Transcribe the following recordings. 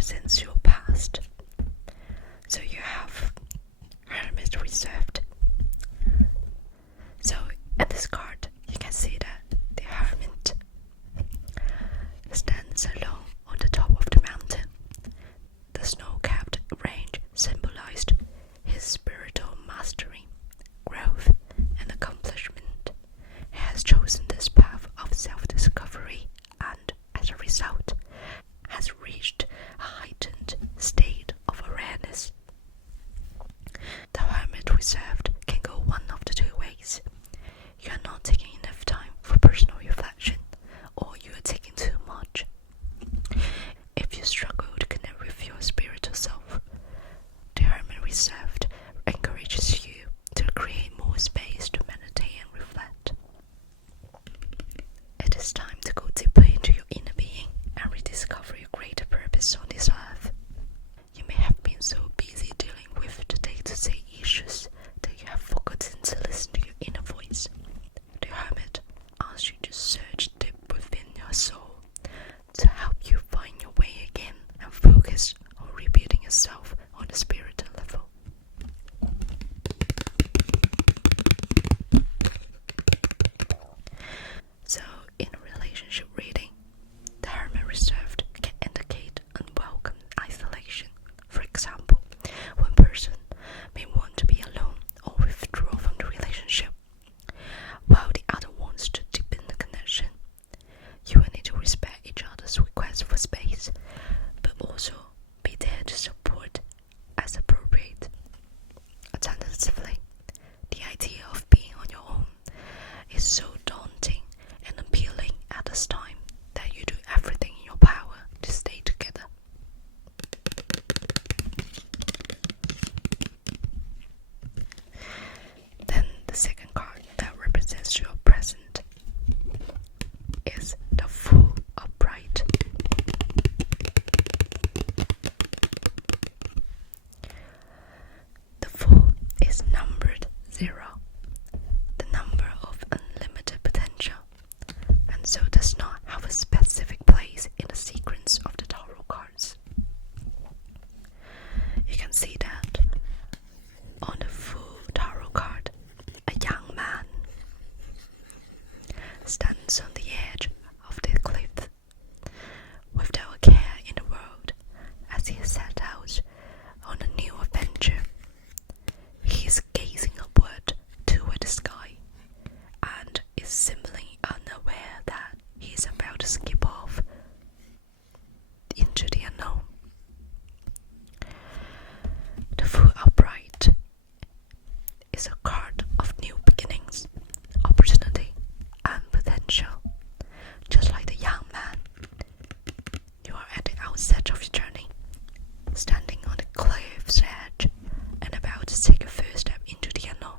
represents your past. So you have Hermit Reserved. So at this card, you can see that the Hermit stands alone on the top of the mountain. The snow-capped range symbolized his spiritual mastery, growth, and accomplishment. He has chosen this path of self-discovery and, as a result, has reached a heightened state of awareness. The Hermit Reserved can go one of the two ways. You are not taking enough time for personal reflection, or you are taking too much. If you struggle to connect with your spiritual self, the Hermit Reserved encourages you to create more space to meditate and reflect. It is time to go deeper into your inner being and rediscover your greater purpose on this earth. You may have been so busy dealing with the day-to-day issues that you have forgotten to listen to your inner voice. The Hermit asks you to search deep within your soul to help you find your way again and focus on rebuilding yourself on a spiritual level. So, in a relationship reading, the Hermit Reserved can indicate unwelcome isolation. For example, one person may want to be alone or withdraw from the relationship, while the other wants to deepen the connection. You will need to respect each other's request for space, but also be there to support as appropriate. Alternatively, the idea of being on your own is so daunting and appealing at this time that you do everything in your power to stay together. Then the second card that represents your present is the Fool Upright. The Fool is numbered 0, the number of unlimited potential, and so does not have a specific place in the sequence of the tarot cards. You can see that on the Fool tarot card, a young man stands on the edge of the cliff without a care in the world as he set out on a new adventure. He is gazing upward toward the sky and is simply unaware that he is about to skip off into the unknown. The Fool Upright is a card of new beginnings, opportunity, and potential. Just like the young man, you are at the outset of your journey, standing on the cliff's edge and about to take your first step into the unknown.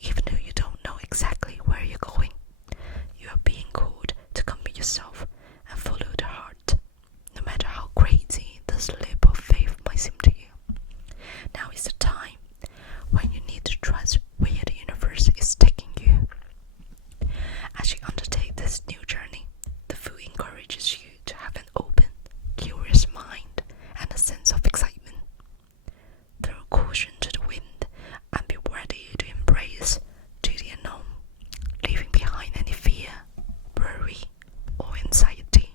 Even though you don't know exactly where you're going, you are being called to commit yourself and follow the heart, no matter how crazy this leap of faith might seem to you. Now is the time when you need to trust where the universe is taking you. As you undertake this new journey, the Fool encourages you to have an open, curious mind and a sense of excitement. Throw caution to the wind and be ready to embrace to the unknown, leaving behind any fear, worry, or anxiety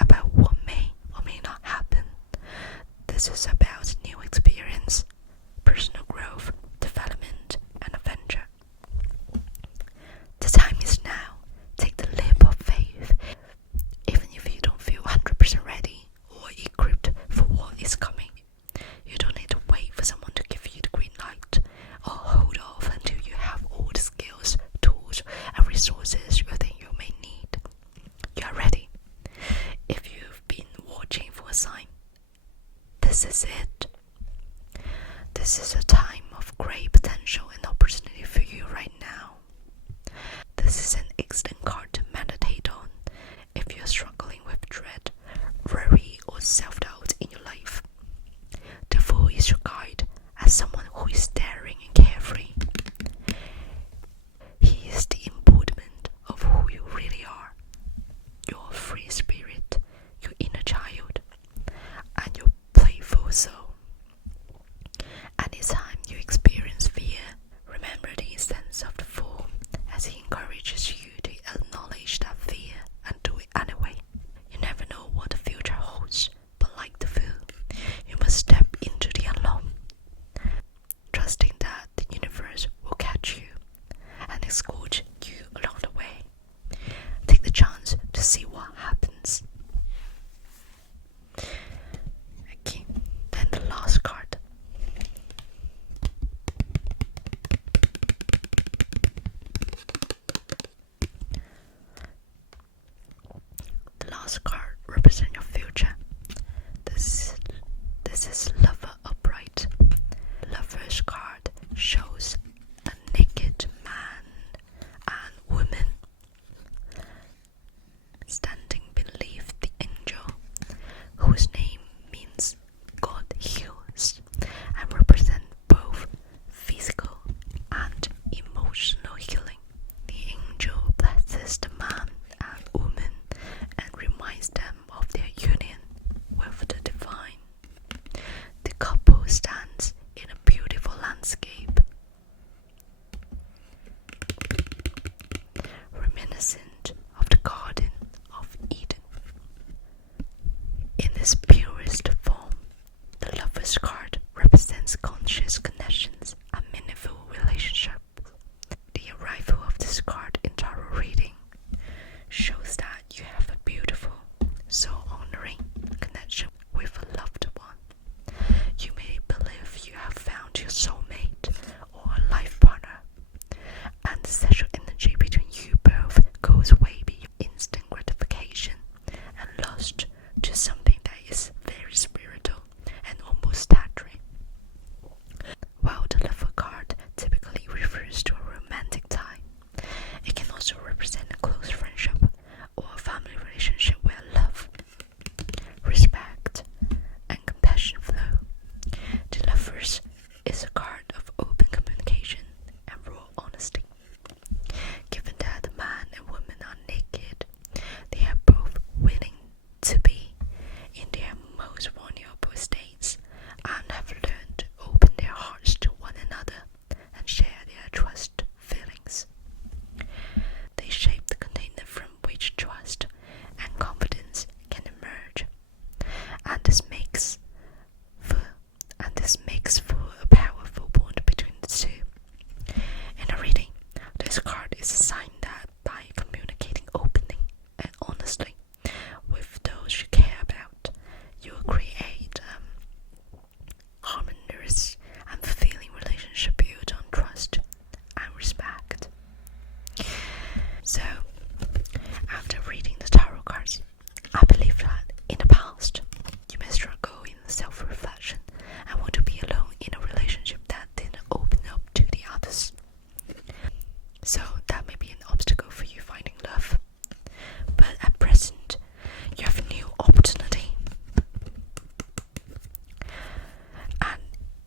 about what may or may not happen. This is about new experience, personal growth, development, and adventure. The time is now. Take the leap of faith. Even if you don't feel 100% ready or equipped for what is coming, you don't need to wait for someone to give you the green light, or hold off until you have all the skills, tools, and resources you think you may need. You are ready. If you've been watching for a sign, this is it. This is a time of great potential and opportunity for you right now. This is an excellent card to meditate on if you're struggling with dread, worry, or self-doubt in your life. The Fool is your guide as someone who is daring and carefree. He is the embodiment of who you really are. Your free spirit, your inner child,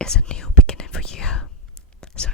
is a new beginning for you. So